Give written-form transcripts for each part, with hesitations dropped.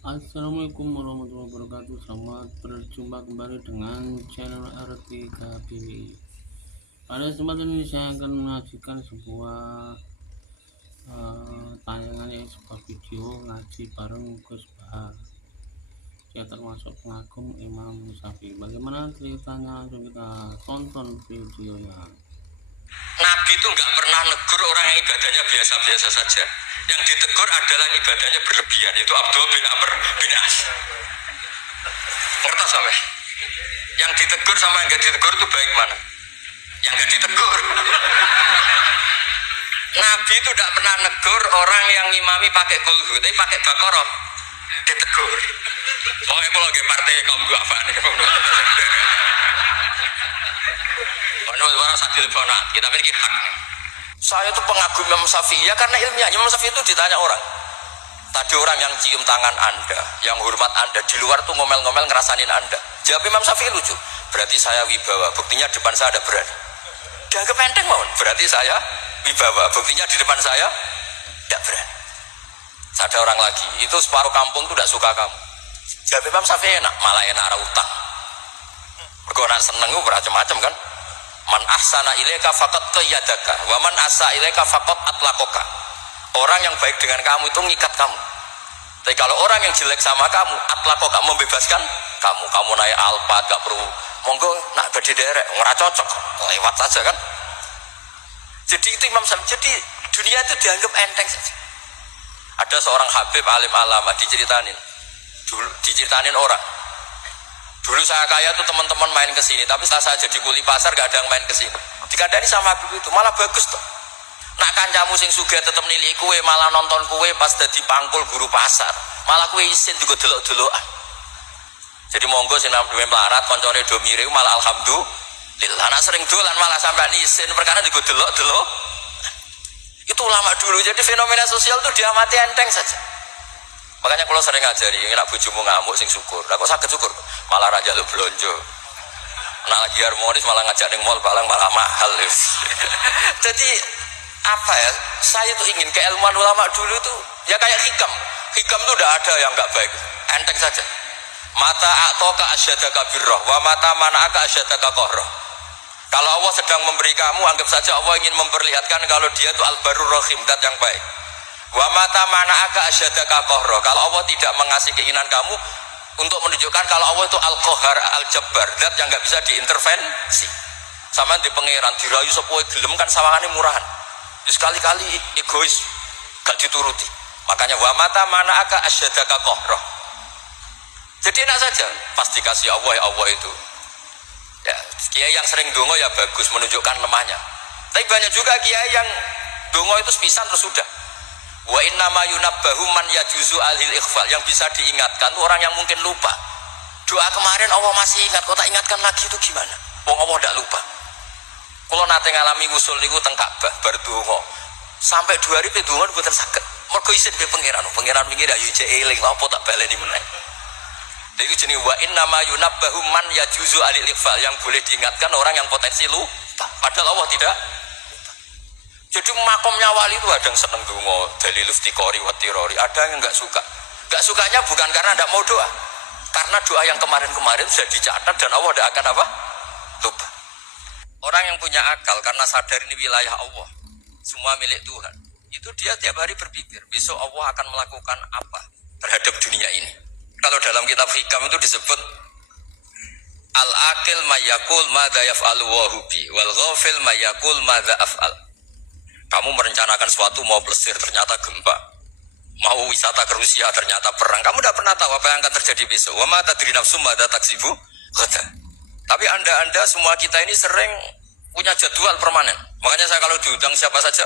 Assalamualaikum warahmatullahi wabarakatuh. Selamat berjumpa kembali dengan channel RTKBWI. Pada kesempatan ini saya akan menyajikan sebuah tayangan, yaitu sebuah video ngaji bareng Gus Bahar. Saya termasuk pengagum Imam Syafi'i. Bagaimana ceritanya? Langsung kita tonton videonya. Nabi itu nggak pernah negur orang yang ibadahnya biasa-biasa saja. Yang ditegur adalah yang ibadahnya berlebihan. Itu Abdullah bin Amr bin As. Ngerti sampai? Yang ditegur sama yang nggak ditegur itu baik mana? Yang nggak ditegur. Nabi itu tidak pernah negur orang yang ngimami pakai kulhu, tapi pakai bakoroh. Ditegur. Pokoknya kalau nggak partai kaum duafa nih. Orang saat telepon, kita memiliki hak. Saya itu pengagum Imam Syafi'i ya karena ilmiah. Imam Syafi'i itu ditanya orang. Tadi orang yang cium tangan Anda, yang hormat Anda, di luar tuh ngomel-ngomel ngerasanin Anda. Jawab Imam Syafi'i lucu. Berarti saya wibawa, buktinya depan saya ada berani. Dianggap enteng mohon. Berarti saya wibawa, buktinya di depan saya tidak berani. Ada orang lagi, itu separuh kampung tuh tidak suka kamu. Jawab Imam Syafi'i enak, malah enak arah utang. Mereka orang seneng bermacam-macam kan. Man ahsana ilaika faqad qayyadaka wa man asa ilaika faqad atlaqaka. Orang yang baik dengan kamu itu ngikat kamu. Tapi kalau orang yang jelek sama kamu, atlaqaka, membebaskan kamu. Kamu naik Alphard gak perlu monggo nak badhe derek, ora cocok, lewat saja kan. Jadi itu Imam Syafi'i. Jadi dunia itu dianggap enteng saja. Ada seorang Habib alim alama diceritain orang. Dulu saya kaya tuh teman-teman main ke sini, tapi setelah saya jadi kuli pasar gak ada yang main ke sini. Dikandani sama Habib itu, malah bagus tuh. Nak kancamu sing sugih tetep nilai kue, malah nonton kue pas dadi pangkul guru pasar. Malah kue isin juga delok-delokan. Jadi monggo sing duwe melarat koncone do mirip malah alhamdulillah. Nak sering dolan malah sampai isin perkara juga delok-delok. Itu ulama dulu. Jadi fenomena sosial itu diamati enteng saja. Makanya kalau sering ngajari, nak bojomu ngamuk sing syukur. Lah kok saged syukur? Malah raja lu blonjo. Nak lagi harmonis malah ngajak ning mall balang malah mahal. Jadi apa ya? Saya tuh ingin keilmuan ulama dulu tuh ya kayak hikam. Hikam tuh udah ada yang enggak baik. Enteng saja. Mata a'toka asyadaka birroh wa mata mana'aka asyadaka qahroh. Kalau Allah sedang memberi kamu, anggap saja Allah ingin memperlihatkan kalau dia itu al-barur rahim, dat yang baik. Wa mata mana'aka asyadaka qahroh. Kalau Allah tidak mengasih keinginan kamu untuk menunjukkan kalau Allah itu al-qahar, al-jabbar, dat yang enggak bisa diintervensi. Sama di pangeran dirayu sepuhe gelem kan sawangane murahan. Sekali-kali egois gak dituruti. Makanya wa mata mana'aka asyadaka qahroh. Jadi enak saja pas dikasih Allah ya Allah itu. Ya, kiai yang sering dongo ya bagus menunjukkan lemahnya. Tapi banyak juga kiai yang dongo itu sepisan terus sudah. Wa innama yunabbahu man yajuzu alil ikhfal, yang bisa diingatkan orang yang mungkin lupa. Doa kemarin Allah masih ingat, kok tak ingatkan lagi itu gimana? Wong Allah tidak lupa. Kalau nate ngalami usul niku teng Ka'bah bar donga. Sampai 2 hari pe donga mboten saged. Mergo isin be pangeran wingi ra yo jek eling apa tak baleni meneh. Lha iku jenenge wa innama yunabbahu man yajuzu alil ikhfal, yang boleh diingatkan orang yang potensi lupa. Padahal Allah tidak. Jadi makomnya wali itu ada yang seneng donga, dalil iftiqori wa tirori, ada yang enggak suka. Enggak sukanya bukan karena enggak mau doa. Karena doa yang kemarin-kemarin sudah dicatat dan Allah tidak akan apa? Lupa. Orang yang punya akal karena sadar ini wilayah Allah, semua milik Tuhan, itu dia tiap hari berpikir, besok Allah akan melakukan apa terhadap dunia ini. Kalau dalam kitab hikam itu disebut al-akil mayakul madza yaf'alu wa hubi wal ghafil mayakul madza af'al. Kamu merencanakan sesuatu mau plesir ternyata gempa, mau wisata ke Rusia ternyata perang. Kamu tidak pernah tahu apa yang akan terjadi besok. Wa ma tadri nafsum madza taksibu ghadan. Tapi anda semua kita ini sering punya jadwal permanen. Makanya saya kalau diundang siapa saja,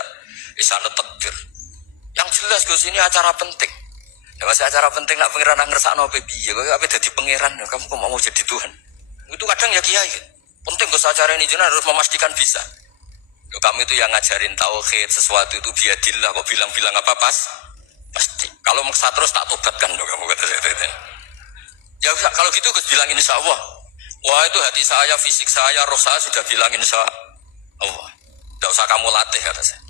isane takdir. Yang jelas Gus ini acara penting. Ya masih acara penting nak pangeran ngersakno piye? Kowe ape dadi pangeran, kamu kok mau jadi Tuhan. Itu kadang ya kiai. Penting Gus acara ini jenengan harus memastikan bisa. Yo, kamu itu yang ngajarin tauhid, sesuatu itu biadillah, kok bilang-bilang apa pas? Pasti. Kalau maksa terus tak tobatkan loh kamu kata saya. Ya kalau gitu Gus bilang insya Allah. Wah itu hati saya, fisik saya, roh saya sudah bilang insya Allah. Tidak usah kamu latih kata saya.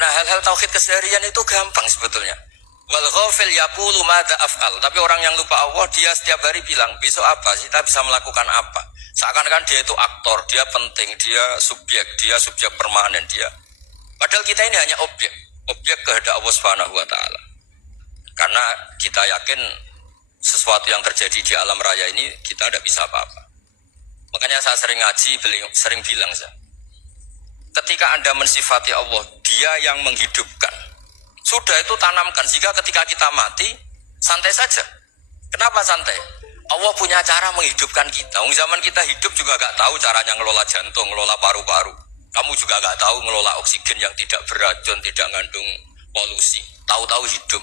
Nah hal-hal tauhid keseharian itu gampang sebetulnya. Wal ghafil yaqulu madza af'al. Tapi orang yang lupa Allah, dia setiap hari bilang, besok apa sih? Kita bisa melakukan apa? Seakan-akan dia itu aktor, dia penting, dia subjek permanen dia. Padahal kita ini hanya objek kehendak Allah Subhanahu wa taala. Karena kita yakin sesuatu yang terjadi di alam raya ini kita tidak bisa apa-apa. Makanya saya sering ngaji, sering bilang saya, ketika Anda mensifati Allah, Dia yang menghidupkan. Sudah itu tanamkan, sehingga ketika kita mati, santai saja. Kenapa santai? Allah punya cara menghidupkan kita. Zaman kita hidup juga gak tahu caranya ngelola jantung, ngelola paru-paru. Kamu juga gak tahu ngelola oksigen yang tidak beracun, tidak ngandung polusi. Tahu-tahu hidup.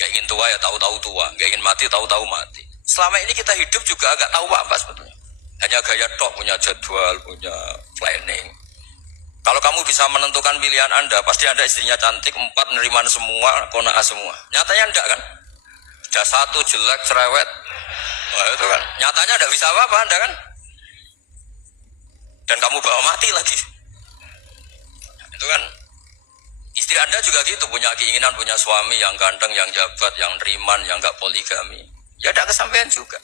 Gak ingin tua ya tahu-tahu tua, gak ingin mati tahu-tahu mati. Selama ini kita hidup juga gak tahu apa sebetulnya. Hanya gaya tok, punya jadwal, punya planning. Kalau kamu bisa menentukan pilihan Anda, pasti Anda istrinya cantik, 4 neriman semua, kona'ah semua. Nyatanya enggak kan? Sudah 1 jelek, cerewet. Wah itu kan, nyatanya enggak bisa apa-apa Anda kan? Dan kamu bawa mati lagi. Itu kan, istri Anda juga gitu, punya keinginan, punya suami yang ganteng, yang jabat, yang neriman, yang enggak poligami. Ya enggak kesampaian juga.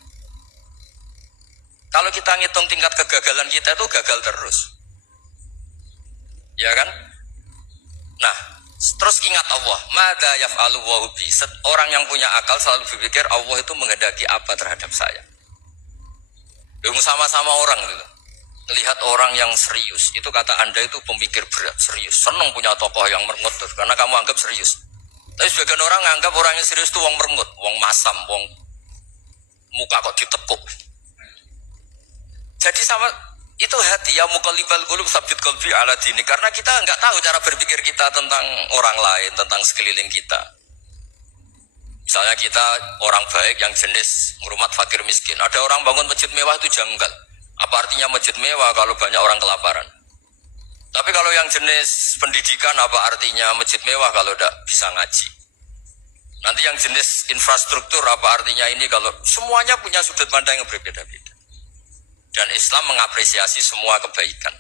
Kalau kita ngitung tingkat kegagalan kita itu gagal terus. Ya kan? Nah, terus ingat Allah. Madza yaf'alu wa bi. Orang yang punya akal selalu berpikir Allah itu menghendaki apa terhadap saya. Sama-sama orang gitu. Melihat orang yang serius, itu kata Anda itu pemikir berat, serius. Senang punya tokoh yang merengut karena kamu anggap serius. Tapi sebagian orang anggap orang yang serius itu wong merengut, wong masam, wong muka kok ditekuk. Jadi sama itu hati ya muqallibal qulub tsabbit qalbi ala dini, karena kita enggak tahu cara berpikir kita tentang orang lain, tentang sekeliling kita. Misalnya kita orang baik yang jenis ngurmat fakir miskin. Ada orang bangun masjid mewah itu janggal. Apa artinya masjid mewah kalau banyak orang kelaparan? Tapi kalau yang jenis pendidikan, apa artinya masjid mewah kalau tidak bisa ngaji? Nanti yang jenis infrastruktur, apa artinya ini kalau semuanya punya sudut pandang yang berbeda-beda. Dan Islam mengapresiasi semua kebaikan.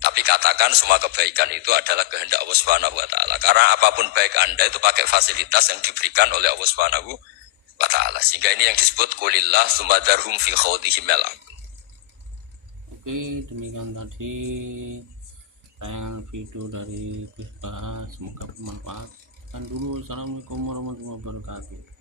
Tapi katakan semua kebaikan itu adalah kehendak Allah Subhanahu wa taala. Karena apapun baik Anda itu pakai fasilitas yang diberikan oleh Allah Subhanahu wa taala. Sehingga ini yang disebut qulillah tsumma darhum fi khawdihim yal'abun. Oke, demikian tadi tayangan video dari Gus Bah. Semoga bermanfaat. Dan dulu, assalamualaikum warahmatullahi wabarakatuh.